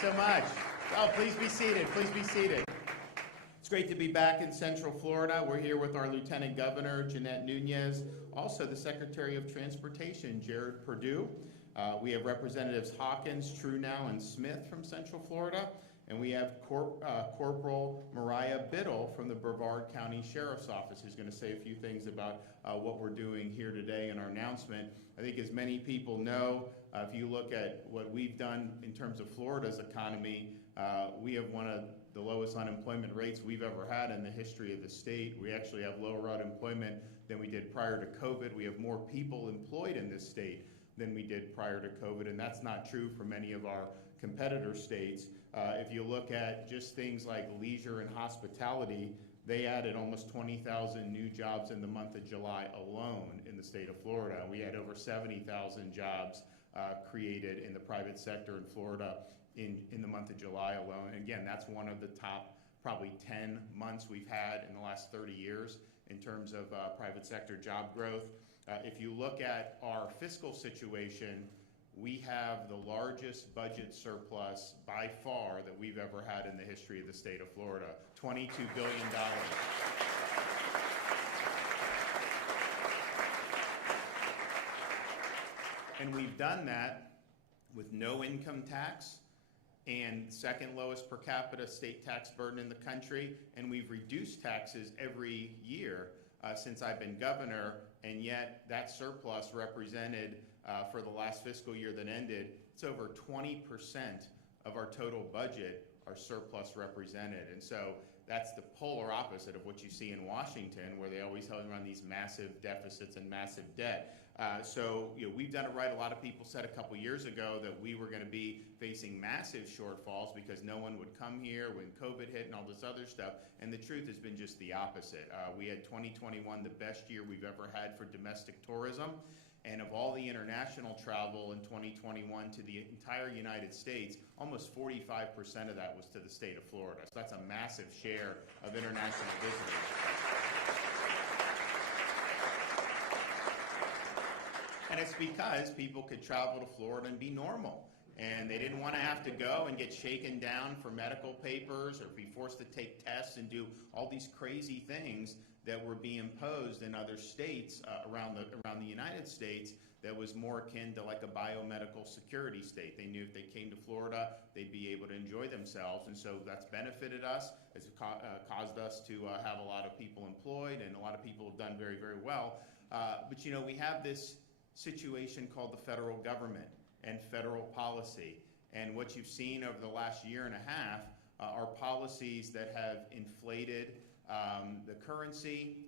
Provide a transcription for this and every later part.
so much. Oh, please be seated. Please be seated. It's great to be back in Central Florida. We're here with our Lieutenant Governor, Jeanette Nunez, also the Secretary of Transportation, Jared Perdue. We have Representatives Hawkins, Truenow, and Smith from Central Florida. And we have Corporal Mariah Biddle from the Brevard County Sheriff's Office, who's going to say a few things about what we're doing here today in our announcement. I think as many people know, if you look at what we've done in terms of Florida's economy, we have one of the lowest unemployment rates we've ever had in the history of the state. We actually have lower unemployment than we did prior to COVID. We have more people employed in this state than we did prior to COVID, and that's not true for many of our competitor states. If you look at just things like leisure and hospitality, they added almost 20,000 new jobs in the month of July alone in the state of Florida. We had over 70,000 jobs created in the private sector in Florida in the month of July alone. And again, that's one of the top probably 10 months we've had in the last 30 years in terms of private sector job growth. If you look at our fiscal situation, we have the largest budget surplus by far that we've ever had in the history of the state of Florida, $22 billion. And we've done that with no income tax and second lowest per capita state tax burden in the country, and we've reduced taxes every year since I've been governor, and yet that surplus represented for the last fiscal year that ended, it's over 20% of our total budget are surplus represented. And so that's the polar opposite of what you see in Washington, where they always run these massive deficits and massive debt. So we've done it right. A lot of people said a couple years ago that we were going to be facing massive shortfalls because no one would come here when COVID hit and all this other stuff. And the truth has been just the opposite. We had 2021, the best year we've ever had for domestic tourism. And of all the international travel in 2021 to the entire United States, almost 45% of that was to the state of Florida. So that's a massive share of international visitors. And it's because people could travel to Florida and be normal. And they didn't want to have to go and get shaken down for medical papers or be forced to take tests and do all these crazy things that were being imposed in other states around the United States that was more akin to like a biomedical security state. They knew if they came to Florida, they'd be able to enjoy themselves. And so that's benefited us. It's caused us to have a lot of people employed, and a lot of people have done very, very well. But we have this situation called the federal government and federal policy. And what you've seen over the last year and a half are policies that have inflated the currency,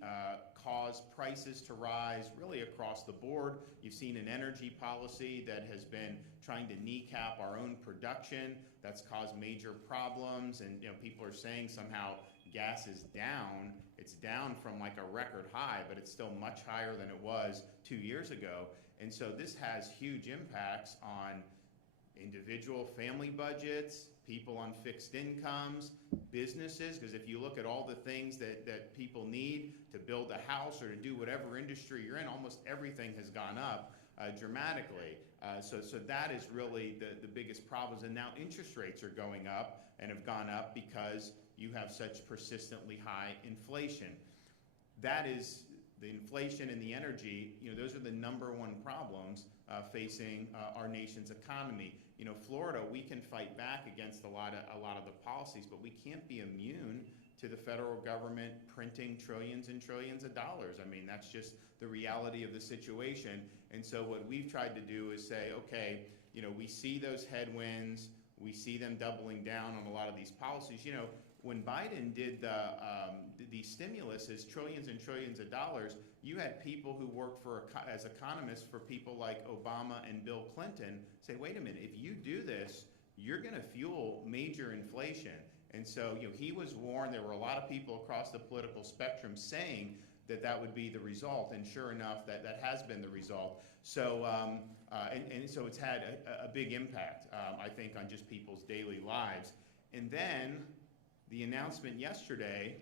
caused prices to rise really across the board. You've seen an energy policy that has been trying to kneecap our own production. That's caused major problems, and people are saying somehow gas is down. It's down from like a record high, but it's still much higher than it was 2 years ago. And so this has huge impacts on individual family budgets, people on fixed incomes, businesses, because if you look at all the things that people need to build a house or to do whatever industry you're in, almost everything has gone up dramatically. So that is really the biggest problems. And now interest rates are going up and have gone up because you have such persistently high inflation. That is the inflation and the energy, those are the number one problems facing our nation's economy. Florida, we can fight back against a lot of the policies, but we can't be immune to the federal government printing trillions and trillions of dollars. I mean, that's just the reality of the situation. And so what we've tried to do is say, okay, we see those headwinds, we see them doubling down on a lot of these policies. When Biden did the stimulus, as trillions and trillions of dollars, you had people who worked as economists for people like Obama and Bill Clinton say, wait a minute, if you do this, you're going to fuel major inflation. And so he was warned. There were a lot of people across the political spectrum saying that would be the result, and sure enough, that has been the result. So and so it's had a big impact, I think, on just people's daily lives. And then the announcement yesterday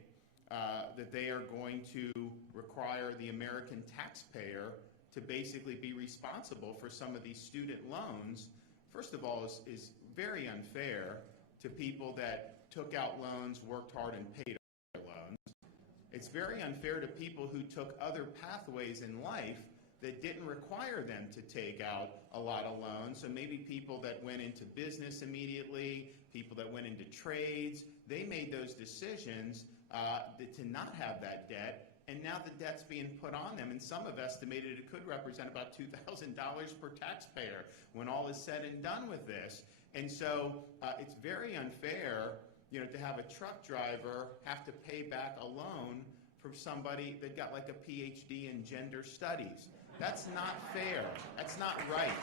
that they are going to require the American taxpayer to basically be responsible for some of these student loans first of all, is very unfair to people that took out loans, worked hard, and paid off their loans. It's very unfair to people who took other pathways in life that didn't require them to take out a lot of loans. So maybe people that went into business immediately, people that went into trades, they made those decisions to not have that debt, and now the debt's being put on them. And some have estimated it could represent about $2,000 per taxpayer when all is said and done with this. And so it's very unfair, to have a truck driver have to pay back a loan from somebody that got like a PhD in gender studies. That's not fair. That's not right.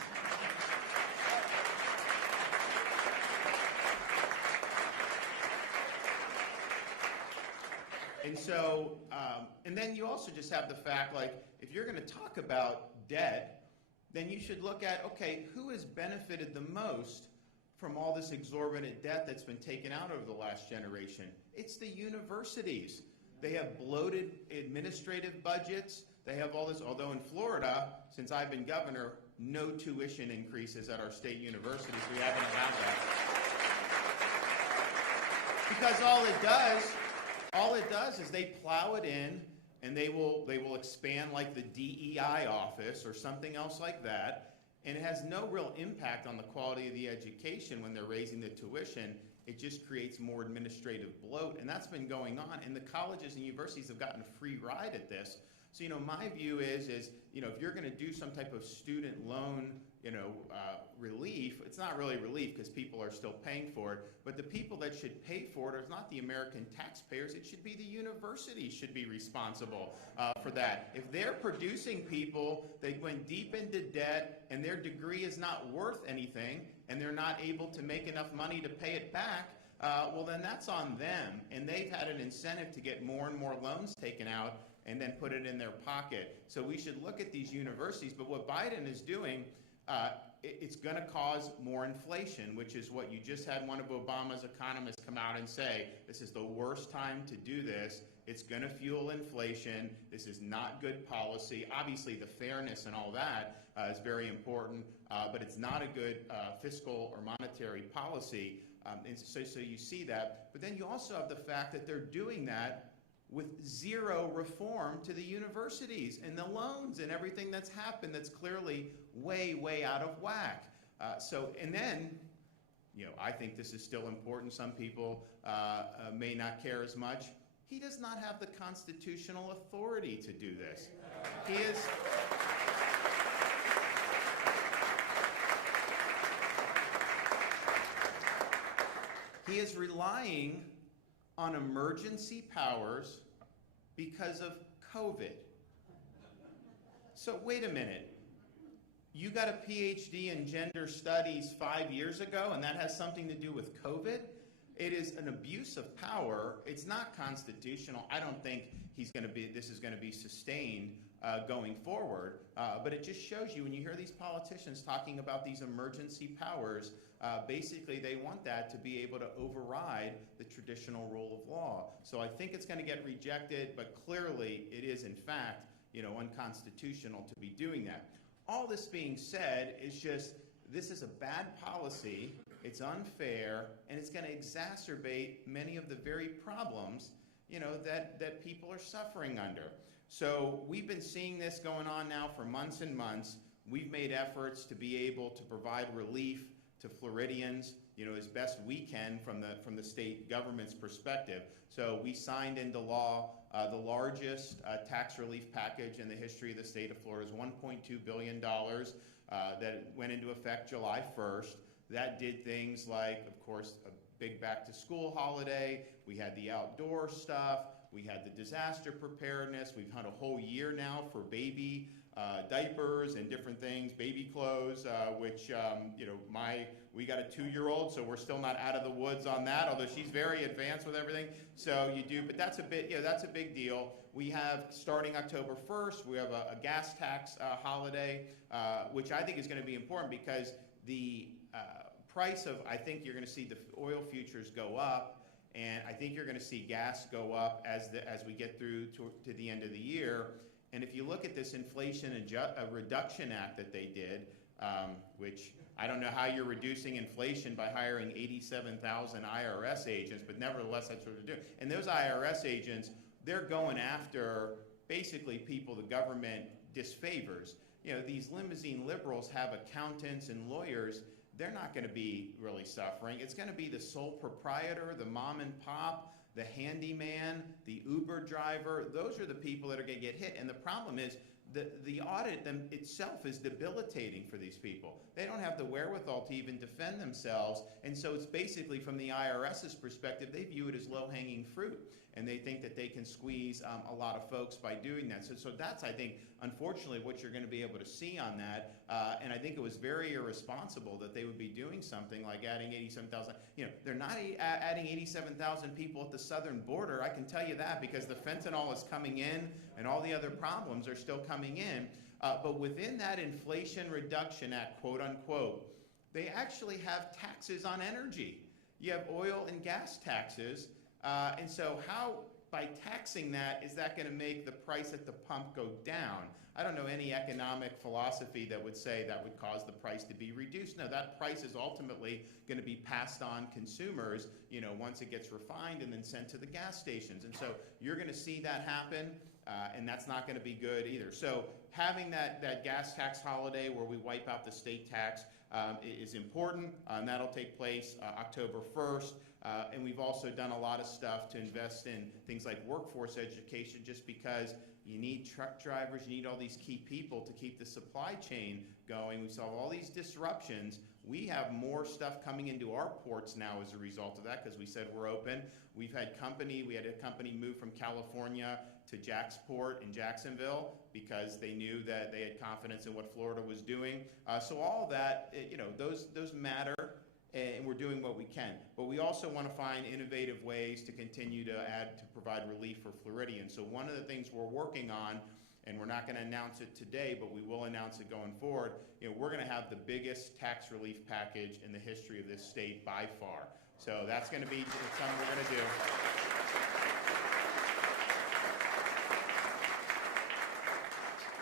And so, and then you also just have the fact, like, if you're going to talk about debt, then you should look at, okay, who has benefited the most from all this exorbitant debt that's been taken out over the last generation? It's the universities. They have bloated administrative budgets. They have all this, although in Florida, since I've been governor, no tuition increases at our state universities. We haven't allowed that. Because all it does is they plow it in, and they will expand like the DEI office or something else like that, and it has no real impact on the quality of the education when they're raising the tuition. It just creates more administrative bloat, and that's been going on, and the colleges and universities have gotten a free ride at this. So, my view is if you're going to do some type of student loan, relief, it's not really relief because people are still paying for it, but the people that should pay for it are not the American taxpayers. It should be the universities should be responsible for that. If they're producing people that went deep into debt and their degree is not worth anything and they're not able to make enough money to pay it back, well, then that's on them. And they've had an incentive to get more and more loans taken out and then put it in their pocket. So we should look at these universities. But what Biden is doing, it's going to cause more inflation, which is what you just had one of Obama's economists come out and say, this is the worst time to do this. It's going to fuel inflation. This is not good policy. Obviously, the fairness and all that is very important, but it's not a good fiscal or monetary policy. And so you see that. But then you also have the fact that they're doing that with zero reform to the universities and the loans and everything that's happened that's clearly way, way out of whack. And then, I think this is still important. Some people may not care as much. He does not have the constitutional authority to do this. He is relying on emergency powers because of COVID. So wait a minute. You got a PhD in gender studies 5 years ago, and that has something to do with COVID? It is an abuse of power. It's not constitutional. I don't think this is going to be sustained going forward. But it just shows you when you hear these politicians talking about these emergency powers, basically they want that to be able to override the traditional rule of law. So I think it's going to get rejected, but clearly it is in fact, unconstitutional to be doing that. All this being said is just, this is a bad policy, it's unfair, and it's going to exacerbate many of the very problems, that people are suffering under. So we've been seeing this going on now for months and months. We've made efforts to be able to provide relief to Floridians, as best we can from the state government's perspective. So we signed into law the largest tax relief package in the history of the state of Florida. Is $1.2 billion that went into effect July 1st. That did things like, of course, a big back-to-school holiday. We had the outdoor stuff. We had the disaster preparedness. We've had a whole year now for baby diapers and different things, baby clothes, which, we got a 2-year-old, so we're still not out of the woods on that, although she's very advanced with everything. So you do, but that's a big deal. We have, starting October 1st, we have a gas tax holiday, which I think is going to be important because the price of, I think you're going to see the oil futures go up, and I think you're going to see gas go up as we get through to the end of the year. And if you look at this Inflation Reduction Act that they did, which I don't know how you're reducing inflation by hiring 87,000 IRS agents, but nevertheless, that's what they're doing. And those IRS agents, they're going after basically people the government disfavors. You know, these limousine liberals have accountants and lawyers. They're not going to be really suffering. It's going to be the sole proprietor, the mom and pop, the handyman, the Uber driver. Those are the people that are going to get hit. And the problem is the audit itself is debilitating for these people. They don't have the wherewithal to even defend themselves. And so it's basically, from the IRS's perspective, they view it as low-hanging fruit. And they think that they can squeeze a lot of folks by doing that. So that's, I think, unfortunately, what you're going to be able to see on that. And I think it was very irresponsible that they would be doing something like adding 87,000. You know, they're not adding 87,000 people at the southern border. I can tell you that, because the fentanyl is coming in and all the other problems are still coming in. But within that Inflation Reduction Act, quote unquote, they actually have taxes on energy. You have oil and gas taxes. And so how, by taxing that, is that going to make the price at the pump go down? I don't know any economic philosophy that would say that would cause the price to be reduced. No, that price is ultimately going to be passed on consumers, you know, once it gets refined and then sent to the gas stations. And so you're going to see that happen, and that's not going to be good either. So having that gas tax holiday where we wipe out the state tax is important, and that'll take place October 1st. And we've also done a lot of stuff to invest in things like workforce education, just because you need truck drivers, you need all these key people to keep the supply chain going. We saw all these disruptions. We have more stuff coming into our ports now as a result of that, because we said we're open. We had a company move from California to Jacksport in Jacksonville because they knew that they had confidence in what Florida was doing. So all of that, you know, those matter. And we're doing what we can. But we also want to find innovative ways to continue to provide relief for Floridians. So one of the things we're working on, and we're not going to announce it today, but we will announce it going forward, you know, we're going to have the biggest tax relief package in the history of this state by far. So that's going to be something we're going to do.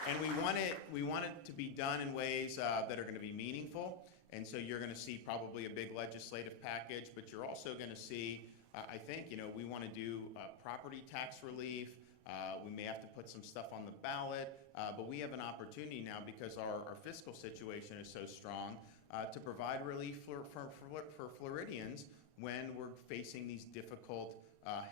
And we want it to be done in ways that are going to be meaningful. And so you're going to see probably a big legislative package, but you're also going to see, I think, you know, we want to do property tax relief. We may have to put some stuff on the ballot, but we have an opportunity now, because our fiscal situation is so strong, to provide relief for Floridians when we're facing these difficult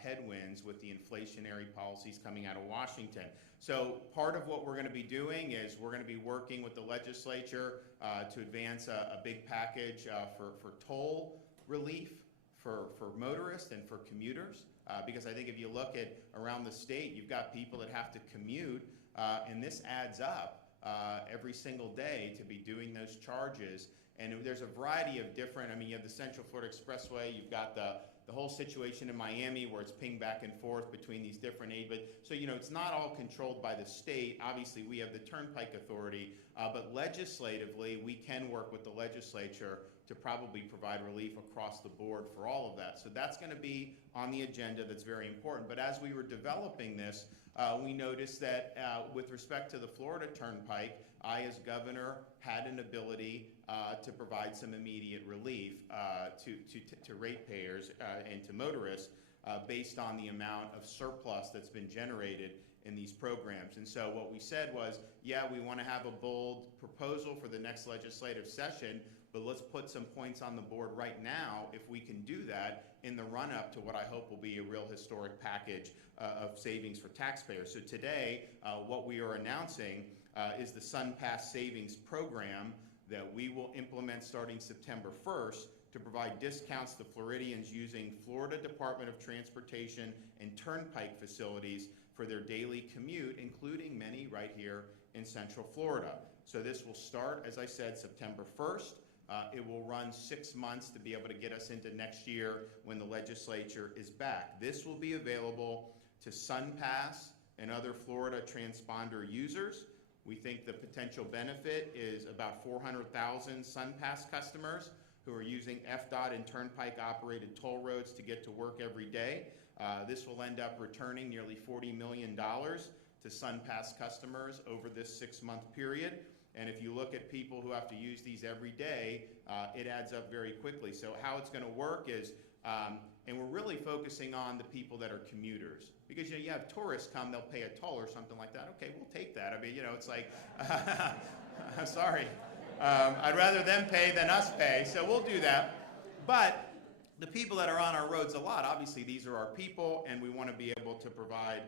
headwinds with the inflationary policies coming out of Washington. So part of what we're going to be doing is we're going to be working with the legislature to advance a big package for toll relief for motorists and for commuters. Because I think if you look at around the state, you've got people that have to commute, and this adds up every single day to be doing those charges. And there's a variety of different, I mean, you have the Central Florida Expressway, you've got the whole situation in Miami where it's pinged back and forth between these different aid. But so, you know, it's not all controlled by the state. Obviously, we have the Turnpike Authority, but legislatively, we can work with the legislature to probably provide relief across the board for all of that. So that's going to be on the agenda. That's very important. But as we were developing this, we noticed that with respect to the Florida Turnpike, I, as governor, had an ability to provide some immediate relief to ratepayers and to motorists based on the amount of surplus that's been generated in these programs. And so what we said was, yeah, we want to have a bold proposal for the next legislative session, but let's put some points on the board right now, if we can do that, in the run-up to what I hope will be a real historic package of savings for taxpayers. So today, what we are announcing is the SunPass Savings Program that we will implement starting September 1st to provide discounts to Floridians using Florida Department of Transportation and Turnpike facilities for their daily commute, including many right here in Central Florida. So this will start, as I said, September 1st. It will run 6 months to be able to get us into next year when the legislature is back. This will be available to SunPass and other Florida transponder users. We think the potential benefit is about 400,000 SunPass customers who are using FDOT and Turnpike-operated toll roads to get to work every day. This will end up returning nearly $40 million to SunPass customers over this 6-month period. And if you look at people who have to use these every day, it adds up very quickly. So how it's going to work is, and we're really focusing on the people that are commuters. Because you have tourists come, they'll pay a toll or something like that. Okay, we'll take that. I mean, it's like, I'm sorry. I'd rather them pay than us pay, so we'll do that. But the people that are on our roads a lot, obviously these are our people, and we want to be able to provide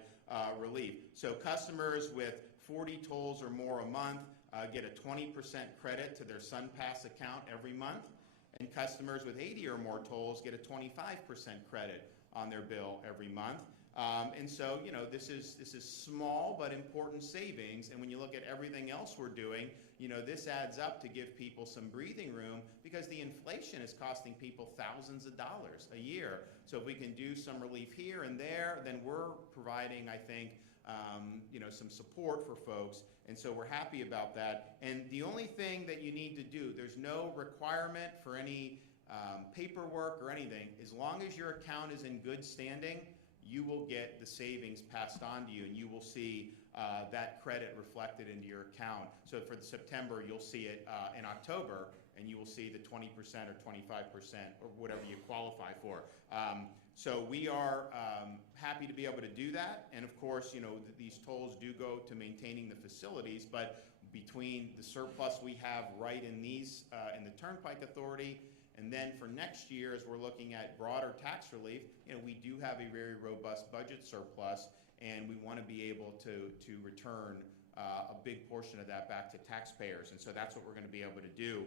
relief. So customers with 40 tolls or more a month get a 20% credit to their SunPass account every month, and customers with 80 or more tolls get a 25% credit on their bill every month. And so, this is small but important savings, and when you look at everything else we're doing, this adds up to give people some breathing room, because the inflation is costing people thousands of dollars a year. So if we can do some relief here and there, then we're providing, I think, some support for folks, and so we're happy about that. And the only thing that you need to do, there's no requirement for any paperwork or anything. As long as your account is in good standing, you will get the savings passed on to you, and you will see that credit reflected into your account. So for the September, you'll see it in October, and you will see the 20% or 25% or whatever you qualify for. So we are happy to be able to do that. And of course, these tolls do go to maintaining the facilities, but between the surplus we have right in these, in the Turnpike Authority, and then for next year, as we're looking at broader tax relief, we do have a very robust budget surplus, and we want to be able to return a big portion of that back to taxpayers, and so that's what we're going to be able to do.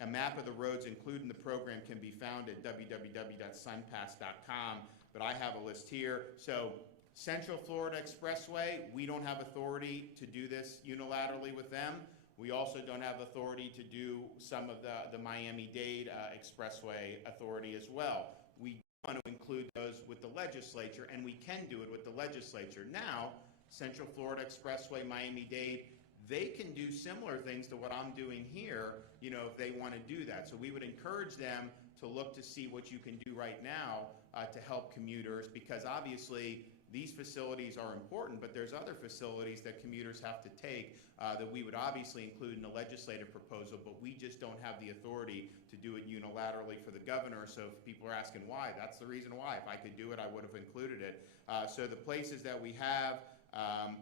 A map of the roads included in the program can be found at www.sunpass.com, but I have a list here. So Central Florida Expressway, we don't have authority to do this unilaterally with them. We also don't have authority to do some of the Miami-Dade Expressway authority as well. We want to include those with the legislature, and we can do it with the legislature. Now, Central Florida Expressway, Miami-Dade, they can do similar things to what I'm doing here, if they want to do that. So we would encourage them to look to see what you can do right now to help commuters, because obviously these facilities are important, but there's other facilities that commuters have to take that we would obviously include in a legislative proposal, but we just don't have the authority to do it unilaterally for the governor. So if people are asking why, that's the reason why. If I could do it, I would have included it. So the places that we have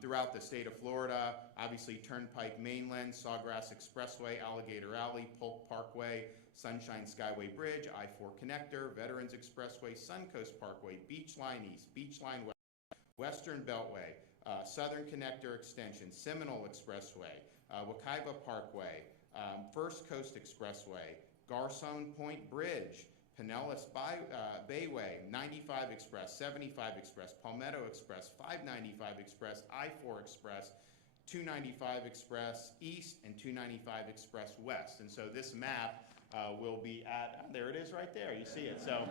throughout the state of Florida, obviously Turnpike Mainland, Sawgrass Expressway, Alligator Alley, Polk Parkway, Sunshine Skyway Bridge, I-4 Connector, Veterans Expressway, Suncoast Parkway, Beachline East, Beachline West, Western Beltway, Southern Connector Extension, Seminole Expressway, Wekiva Parkway, First Coast Expressway, Garcon Point Bridge, Pinellas Bayway, 95 Express, 75 Express, Palmetto Express, 595 Express, I-4 Express, 295 Express East, and 295 Express West. And so this map will be at, there it is right there, you see it. So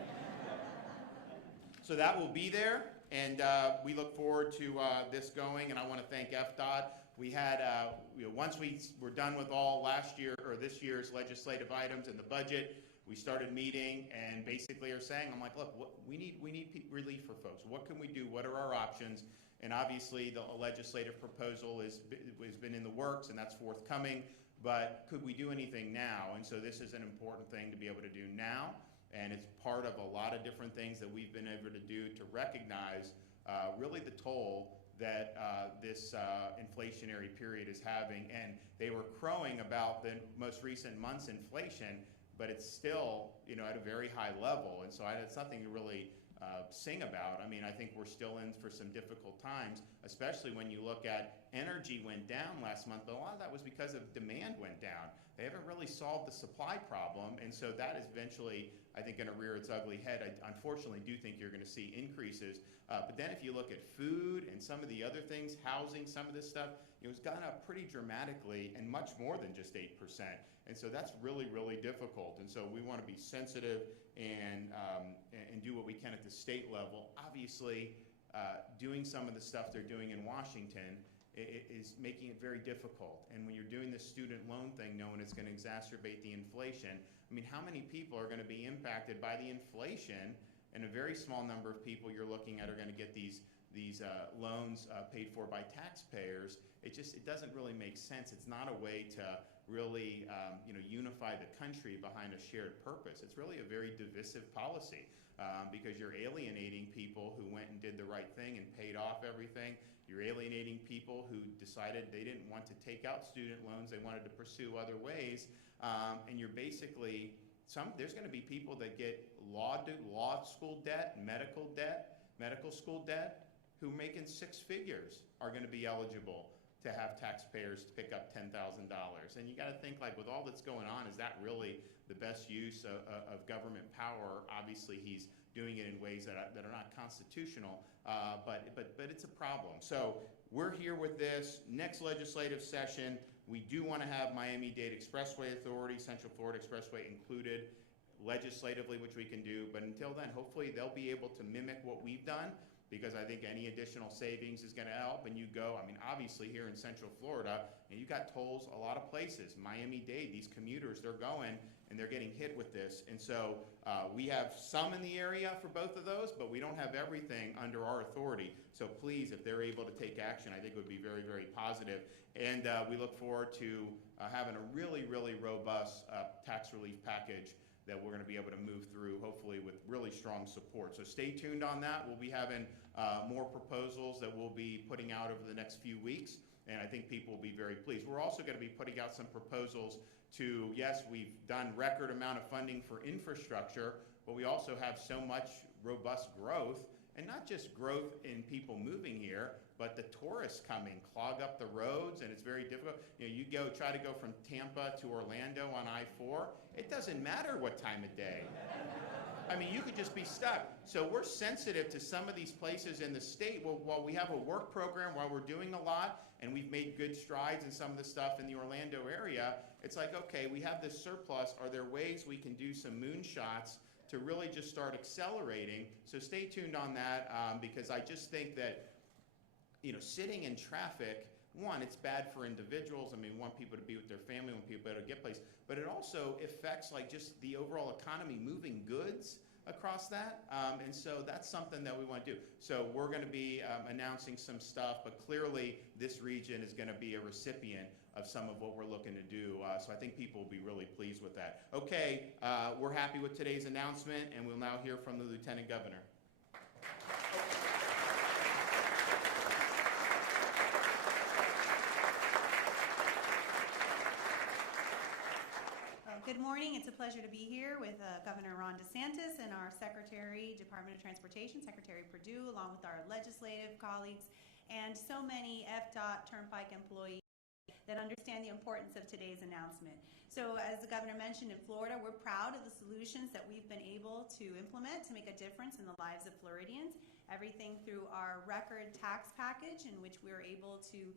that will be there, and we look forward to this going, and I want to thank FDOT. We had, once we were done with all last year or this year's legislative items and the budget, we started meeting and basically are saying, I'm like, look, we need relief for folks. What can we do? What are our options? And obviously the legislative proposal has been in the works, and that's forthcoming, but could we do anything now? And so this is an important thing to be able to do now, and it's part of a lot of different things that we've been able to do to recognize really the toll that this inflationary period is having. And they were crowing about the most recent month's inflation, but it's still, at a very high level. And so it's something to really sing about. I mean, I think we're still in for some difficult times, especially when you look at energy went down last month, but a lot of that was because of demand went down. They haven't really solved the supply problem, and so that is eventually, I think, going to rear its ugly head. I unfortunately do think you're going to see increases. But then if you look at food and some of the other things, housing, some of this stuff, it's gone up pretty dramatically and much more than just 8%. And so that's really, really difficult. And so we want to be sensitive and do what we can at the state level. Obviously, doing some of the stuff they're doing in Washington is making it very difficult. And when you're doing this student loan thing, knowing it's going to exacerbate the inflation, I mean, how many people are going to be impacted by the inflation? And a very small number of people you're looking at are going to get these loans paid for by taxpayers, it doesn't really make sense. It's not a way to really unify the country behind a shared purpose. It's really a very divisive policy because you're alienating people who went and did the right thing and paid off everything. You're alienating people who decided they didn't want to take out student loans, they wanted to pursue other ways, and you're basically, there's going to be people that get law school debt, medical school debt, who making six figures are going to be eligible to have taxpayers pick up $10,000. And you got to think, like, with all that's going on, is that really the best use of government power? Obviously, he's doing it in ways that are not constitutional, but it's a problem. So we're here with this. Next legislative session, we do want to have Miami-Dade Expressway Authority, Central Florida Expressway included legislatively, which we can do. But until then, hopefully they'll be able to mimic what we've done, because I think any additional savings is going to help. And you go, I mean, obviously here in Central Florida, and you got tolls a lot of places. Miami-Dade, these commuters, they're going and they're getting hit with this. And so we have some in the area for both of those, but we don't have everything under our authority. So please, if they're able to take action, I think it would be very, very positive. And we look forward to having a really, really robust tax relief package that we're going to be able to move through, hopefully with really strong support. So stay tuned on that. We'll be having more proposals that we'll be putting out over the next few weeks, and I think people will be very pleased. We're also going to be putting out some proposals to, yes, we've done record amount of funding for infrastructure, but we also have so much robust growth, and not just growth in people moving here, but the tourists coming clog up the roads, and it's very difficult. You try to go from Tampa to Orlando on I-4. It doesn't matter what time of day. I mean, you could just be stuck. So we're sensitive to some of these places in the state. Well, while we have a work program, while we're doing a lot, and we've made good strides in some of the stuff in the Orlando area, it's like, okay, we have this surplus. Are there ways we can do some moonshots to really just start accelerating? So stay tuned on that, because I just think that sitting in traffic, one, it's bad for individuals. I mean, we want people to be with their family, we want people to get places, but it also affects like just the overall economy, moving goods across that. And so that's something that we want to do. So we're going to be announcing some stuff, but clearly this region is going to be a recipient of some of what we're looking to do. So I think people will be really pleased with that. Okay, we're happy with today's announcement, and we'll now hear from the Lieutenant Governor. Good morning. It's a pleasure to be here with Governor Ron DeSantis and our Secretary, Department of Transportation, Secretary Perdue, along with our legislative colleagues and so many FDOT Turnpike employees that understand the importance of today's announcement. So as the governor mentioned, in Florida, we're proud of the solutions that we've been able to implement to make a difference in the lives of Floridians. Everything through our record tax package, in which we were able to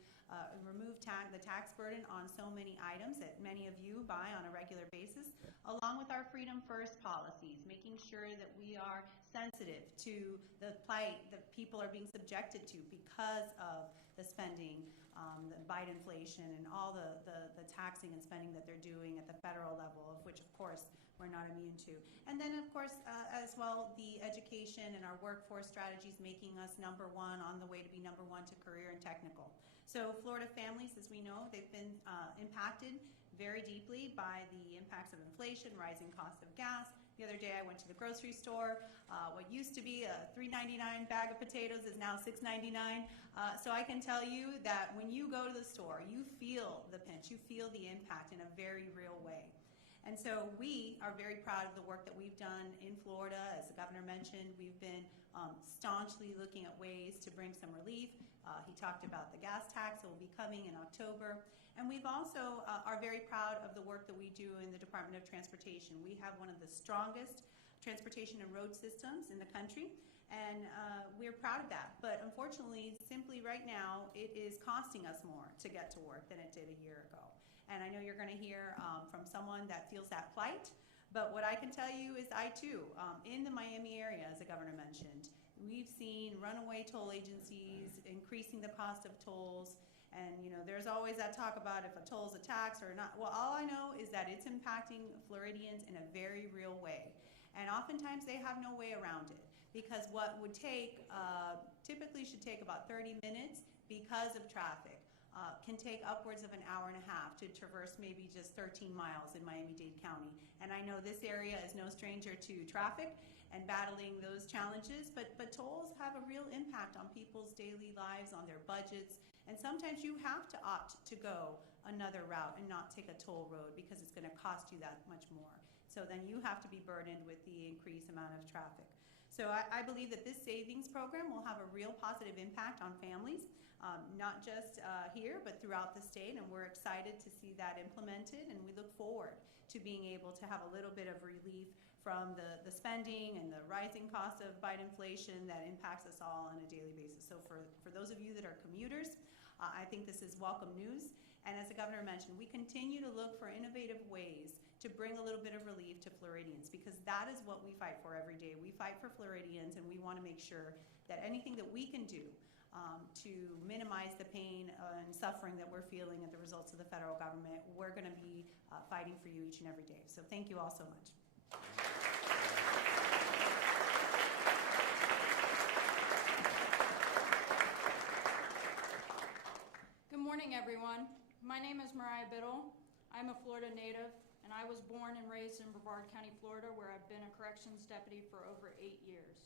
remove the tax burden on so many items that many of you buy on a regular basis, along with our Freedom First policies, making sure that we are sensitive to the plight that people are being subjected to because of the spending, the Biden inflation, and all the taxing and spending that they're doing at the federal level, of which, of course, we're not immune to. And then, of course, as well, the education and our workforce strategies making us #1 on the way to be #1 to career and technical. So Florida families, as we know, they've been impacted very deeply by the impacts of inflation, rising cost of gas. The other day I went to the grocery store. What used to be a $3.99 bag of potatoes is now $6.99. So I can tell you that when you go to the store, you feel the pinch, you feel the impact in a very real way. And so we are very proud of the work that we've done in Florida. As the governor mentioned, we've been staunchly looking at ways to bring some relief. He talked about the gas tax that will be coming in October. And we've also are very proud of the work that we do in the Department of Transportation. We have one of the strongest transportation and road systems in the country, and we're proud of that. But unfortunately, simply right now, it is costing us more to get to work than it did a year ago. And I know you're going to hear from someone that feels that plight, but what I can tell you is I too, in the Miami area, as the governor mentioned, we've seen runaway toll agencies increasing the cost of tolls. And there's always that talk about if a toll is a tax or not. Well, all I know is that it's impacting Floridians in a very real way. And oftentimes they have no way around it. because what would take, typically should take about 30 minutes because of traffic, can take upwards of an hour and a half to traverse maybe just 13 miles in Miami-Dade County. And I know this area is no stranger to traffic and battling those challenges, but tolls have a real impact on people's daily lives, on their budgets, and sometimes you have to opt to go another route and not take a toll road because it's going to cost you that much more. So then you have to be burdened with the increased amount of traffic. So I believe that this savings program will have a real positive impact on families, not just here, but throughout the state, and we're excited to see that implemented, and we look forward to being able to have a little bit of relief from the spending and the rising cost of bite inflation that impacts us all on a daily basis. So for those of you that are commuters, I think this is welcome news. And as the governor mentioned, we continue to look for innovative ways to bring a little bit of relief to Floridians, because that is what we fight for every day. We fight for Floridians, and we want to make sure that anything that we can do to minimize the pain and suffering that we're feeling at the results of the federal government, we're going to be fighting for you each and every day. So thank you all so much. Good morning, everyone. My name is Mariah Biddle. I'm a Florida native, and I was born and raised in Brevard County, Florida, where I've been a corrections deputy for over 8 years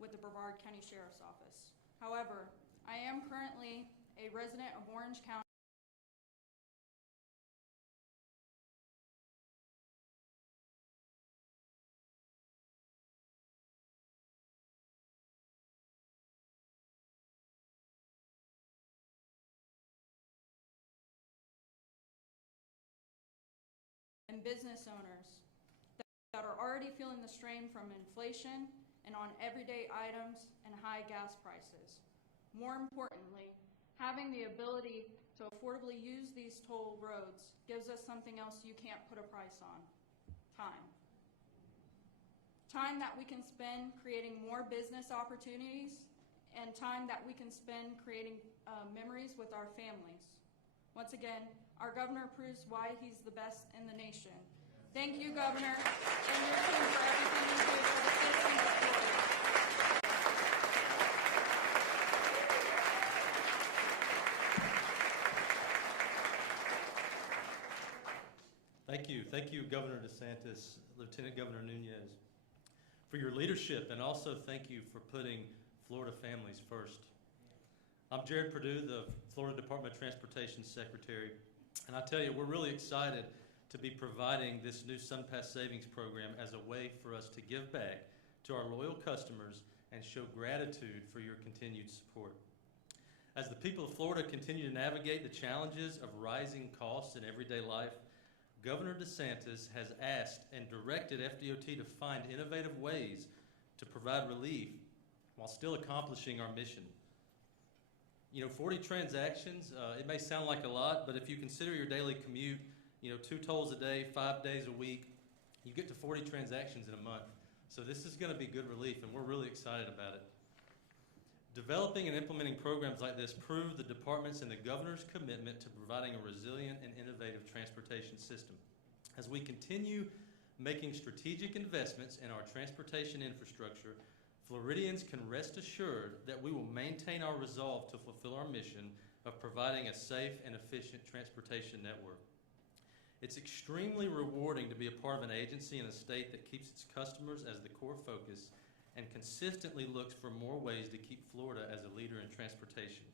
with the Brevard County Sheriff's Office. However, I am currently a resident of Orange County. And business owners that are already feeling the strain from inflation and on everyday items and high gas prices. More importantly, having the ability to affordably use these toll roads gives us something else you can't put a price on: time. Time that we can spend creating more business opportunities, and time that we can spend creating memories with our families. Once again, our governor proves why he's the best in the nation. Thank you, Governor, and your team for everything you do for the citizens of Florida. Thank you. Thank you, Governor DeSantis, Lieutenant Governor Nunez, for your leadership, and also thank you for putting Florida families first. I'm Jared Perdue, the Florida Department of Transportation Secretary, and I tell you, we're really excited to be providing this new SunPass savings program as a way for us to give back to our loyal customers and show gratitude for your continued support. As the people of Florida continue to navigate the challenges of rising costs in everyday life, Governor DeSantis has asked and directed FDOT to find innovative ways to provide relief while still accomplishing our mission. 40 transactions, it may sound like a lot, but if you consider your daily commute, 2 tolls a day, 5 days a week, you get to 40 transactions in a month. So this is going to be good relief, and we're really excited about it. Developing and implementing programs like this prove the department's and the governor's commitment to providing a resilient and innovative transportation system. As we continue making strategic investments in our transportation infrastructure, Floridians can rest assured that we will maintain our resolve to fulfill our mission of providing a safe and efficient transportation network. It's extremely rewarding to be a part of an agency in a state that keeps its customers as the core focus and consistently looks for more ways to keep Florida as a leader in transportation.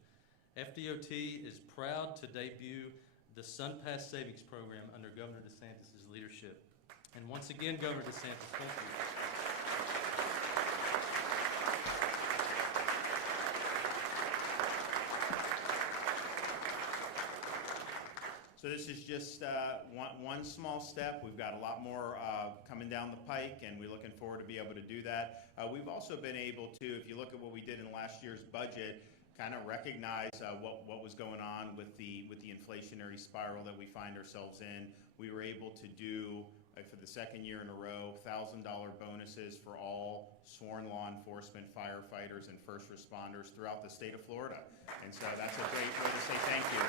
FDOT is proud to debut the SunPass Savings Program under Governor DeSantis' leadership. And once again, Governor DeSantis, thank you. So this is just one small step. We've got a lot more coming down the pike, and we're looking forward to be able to do that. We've also been able to, if you look at what we did in last year's budget, kind of recognize what was going on with the inflationary spiral that we find ourselves in. We were able to do, for the second year in a row, $1,000 bonuses for all sworn law enforcement, firefighters, and first responders throughout the state of Florida. And so that's a great way to say thank you.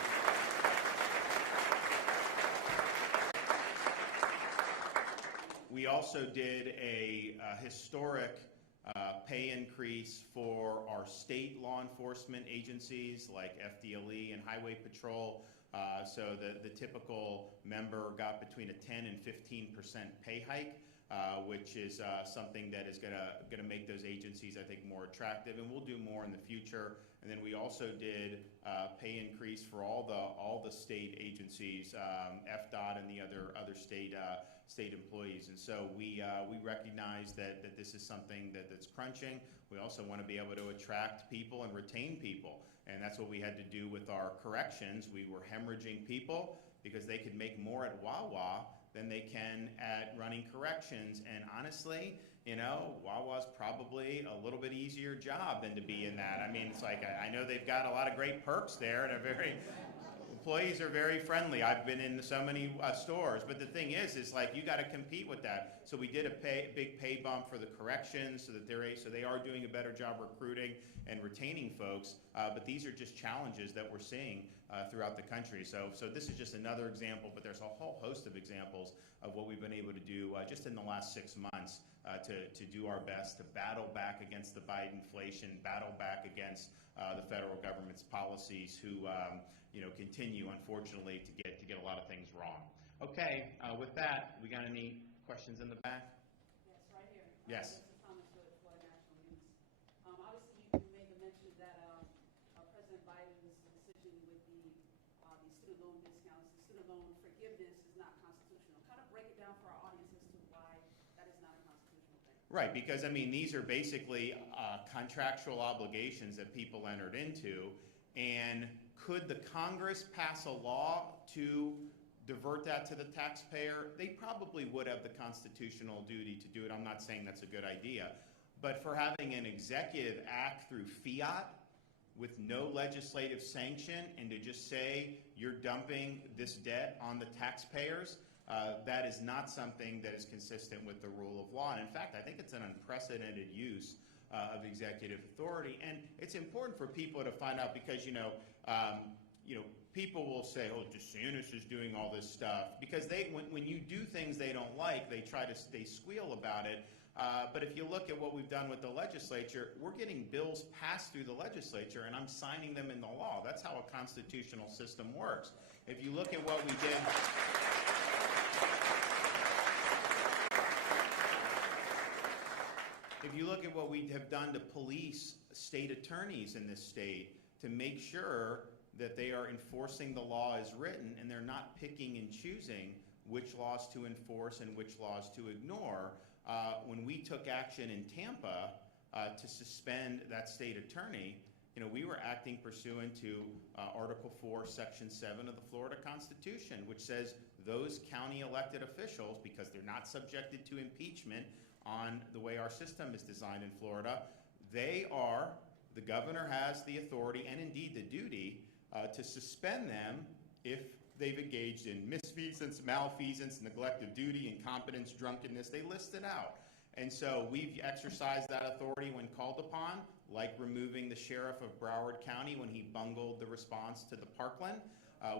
We also did a historic pay increase for our state law enforcement agencies like FDLE and Highway Patrol. So the typical member got between a 10 and 15% pay hike, which is something that is gonna make those agencies, I think, more attractive, and we'll do more in the future. And then we also did pay increase for all the state agencies, FDOT and the other state employees. And so we recognize that this is something that's crunching. We also want to be able to attract people and retain people. And that's what we had to do with our corrections. We were hemorrhaging people because they could make more at Wawa than they can at running corrections. And honestly, you know, Wawa's probably a little bit easier job than to be in that. I mean, it's like, I know they've got a lot of great perks there, and employees are very friendly. I've been in so many stores, but the thing is like you got to compete with that. So we did a big pay bump for the corrections so that they are doing a better job recruiting and retaining folks. But these are just challenges that we're seeing throughout the country. So this is just another example, but there's a whole host of examples of what we've been able to do just in the last 6 months to do our best to battle back against the Bidenflation, battle back against the federal government's policies who continue, unfortunately, to get a lot of things wrong. Okay, with that, we got any questions in the back? Yes, right here. Yes. This is Thomas with Florida National News. Obviously, you made the mention that President Biden's decision with the student loan discounts, the student loan forgiveness is not constitutional. Kind of break it down for our audience as to why that is not a constitutional thing. Right, because I mean, these are basically contractual obligations that people entered into, and could the Congress pass a law to divert that to the taxpayer? They probably would have the constitutional duty to do it. I'm not saying that's a good idea. But for having an executive act through fiat with no legislative sanction and to just say you're dumping this debt on the taxpayers, that is not something that is consistent with the rule of law. And in fact, I think it's an unprecedented use of executive authority. And it's important for people to find out because, people will say, oh, DeSantis is doing all this stuff. Because when you do things they don't like, they squeal about it. But if you look at what we've done with the legislature, we're getting bills passed through the legislature, and I'm signing them into law. That's how a constitutional system works. If you look at what we did... If you look at what we have done to police state attorneys in this state to make sure that they are enforcing the law as written and they're not picking and choosing which laws to enforce and which laws to ignore, when we took action in Tampa to suspend that state attorney, we were acting pursuant to Article 4, Section 7 of the Florida Constitution, which says those county elected officials, because they're not subjected to impeachment on the way our system is designed in Florida, the governor has the authority and indeed the duty to suspend them if they've engaged in misfeasance, malfeasance, neglect of duty, incompetence, drunkenness. They list it out. And so we've exercised that authority when called upon, like removing the sheriff of Broward County when he bungled the response to the Parkland.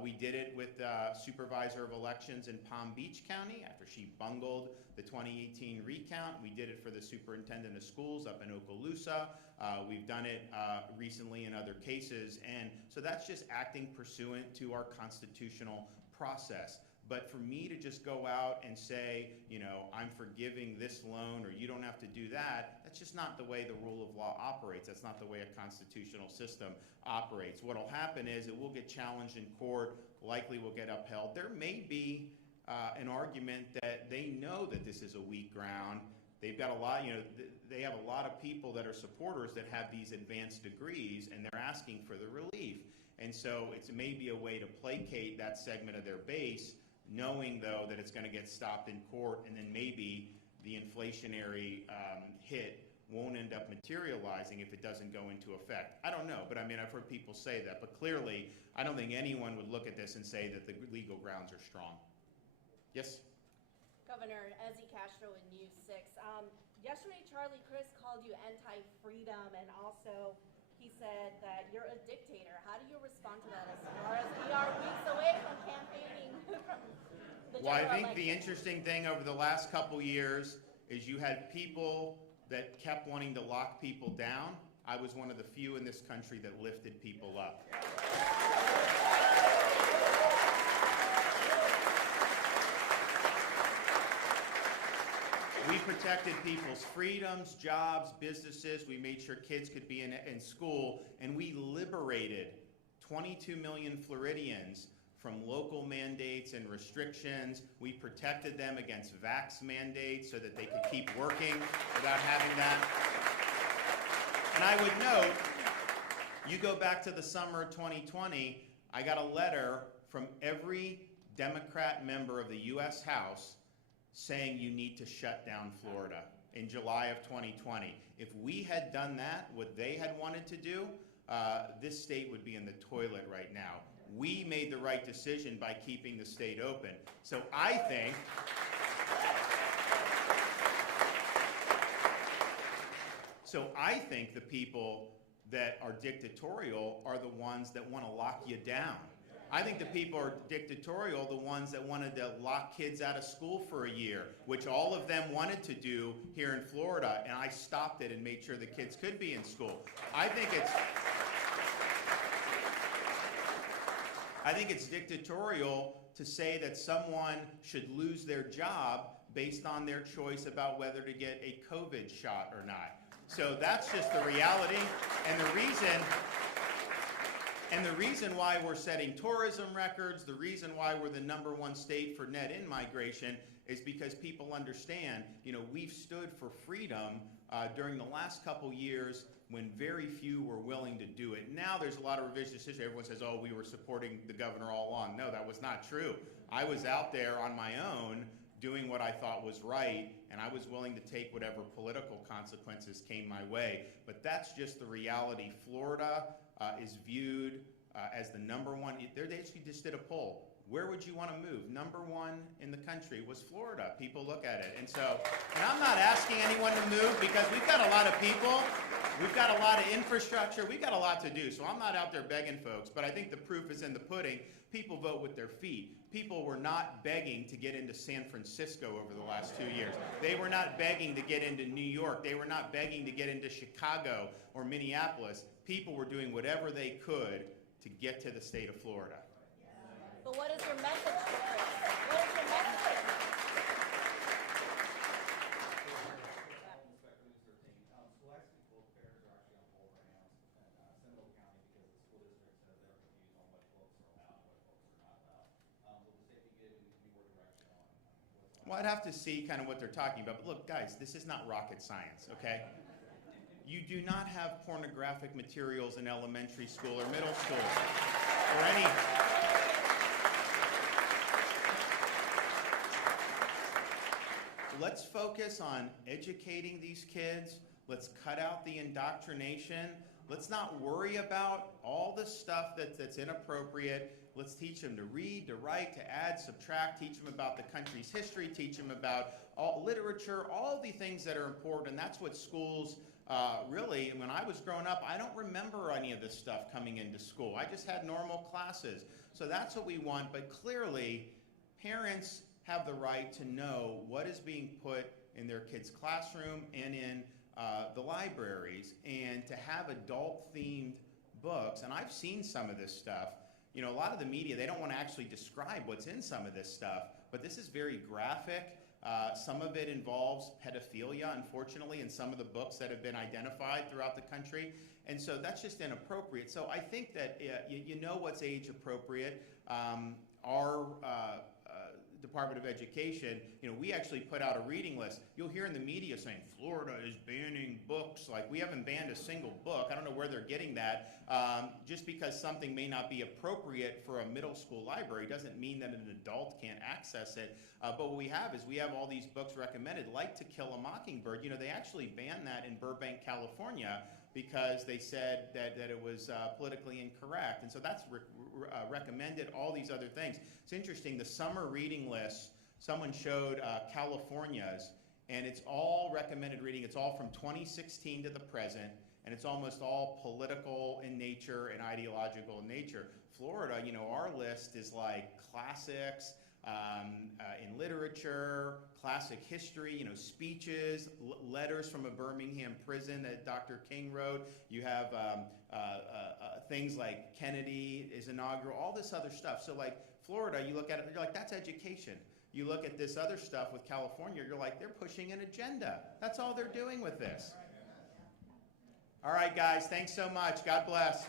We did it with the supervisor of elections in Palm Beach County after she bungled the 2018 recount. We did it for the superintendent of schools up in Okaloosa. We've done it recently in other cases. And so that's just acting pursuant to our constitutional process. But for me to just go out and say, I'm forgiving this loan or you don't have to do that, that's just not the way the rule of law operates. That's not the way a constitutional system operates. What will happen is it will get challenged in court, likely will get upheld. There may be an argument that they know that this is a weak ground. They've got a lot, they have a lot of people that are supporters that have these advanced degrees and they're asking for the relief. And so it's maybe a way to placate that segment of their base, knowing, though, that it's going to get stopped in court and then maybe the inflationary hit won't end up materializing if it doesn't go into effect. I don't know, but I mean, I've heard people say that. But clearly, I don't think anyone would look at this and say that the legal grounds are strong. Yes? Governor Ezzy Castro in News 6. Yesterday, Charlie Crist called you anti-freedom, and also he said that you're a dictator. How do you respond to that as far as we are weeks away from campaigning from the Well, I general think the election? interesting thing over the last couple years is you had people that kept wanting to lock people down, I was one of the few in this country that lifted people up. We protected people's freedoms, jobs, businesses. We made sure kids could be in school, and we liberated 22 million Floridians from local mandates and restrictions. We protected them against vax mandates so that they could keep working without having that. And I would note, you go back to the summer of 2020, I got a letter from every Democrat member of the U.S. House saying you need to shut down Florida in July of 2020. If we had done that, what they had wanted to do, this state would be in the toilet right now. We made the right decision by keeping the state open. So I think the people that are dictatorial are the ones that want to lock you down. I think the people are dictatorial, the ones that wanted to lock kids out of school for a year, which all of them wanted to do here in Florida, and I stopped it and made sure the kids could be in school. I think it's dictatorial to say that someone should lose their job based on their choice about whether to get a COVID shot or not. So that's just the reality, and the reason why we're setting tourism records, the reason why we're the #1 state for net in-migration is because people understand, we've stood for freedom during the last couple years when very few were willing to do it. Now there's a lot of revisionist history. Everyone says, oh, we were supporting the governor all along. No, that was not true. I was out there on my own doing what I thought was right, and I was willing to take whatever political consequences came my way. But that's just the reality. Florida is viewed as the #1. They actually just did a poll. Where would you want to move? #1 in the country was Florida. People look at it. And I'm not asking anyone to move because we've got a lot of people, we've got a lot of infrastructure, we've got a lot to do. So I'm not out there begging folks, but I think the proof is in the pudding. People vote with their feet. People were not begging to get into San Francisco over the last 2 years. They were not begging to get into New York. They were not begging to get into Chicago or Minneapolis. People were doing whatever they could to get to the state of Florida. But what is your message to them? What is your message? Scholastic book fairs are actually on hold right now in Seminole County because the school district says they're confused on what books are allowed and what books are not allowed. Will the state be given any more direction on what's allowed? Well, I'd have to see kind of what they're talking about. But look, guys, this is not rocket science, okay? You do not have pornographic materials in elementary school or middle school or any... Let's focus on educating these kids. Let's cut out the indoctrination. Let's not worry about all the stuff that's inappropriate. Let's teach them to read, to write, to add, subtract, teach them about the country's history, teach them about all literature, all the things that are important. And that's what schools really, when I was growing up, I don't remember any of this stuff coming into school. I just had normal classes. So that's what we want. But clearly, parents have the right to know what is being put in their kids' classroom and in the libraries, and to have adult-themed books. And I've seen some of this stuff. A lot of the media, they don't want to actually describe what's in some of this stuff, but this is very graphic. Some of it involves pedophilia, unfortunately, in some of the books that have been identified throughout the country. And so that's just inappropriate. So I think that you know what's age appropriate. Our Department of Education, we actually put out a reading list. You'll hear in the media saying Florida is banning books. Like, we haven't banned a single book. I don't know where they're getting that. Just because something may not be appropriate for a middle school library doesn't mean that an adult can't access it. But what we have is we have all these books recommended, like To Kill a Mockingbird. They actually banned that in Burbank, California, because they said that it was politically incorrect. And so that's recommended, all these other things. It's interesting, the summer reading list, someone showed California's, and it's all recommended reading. It's all from 2016 to the present, and it's almost all political in nature and ideological in nature. Florida, our list is like classics, in literature, classic history, you know, speeches, letters from a Birmingham prison that Dr. King wrote. You have things like Kennedy is inaugural, all this other stuff. So like Florida, you look at it, you're like, that's education. You look at this other stuff with California, you're like, they're pushing an agenda. That's all they're doing with this. All right, guys, thanks so much. God bless.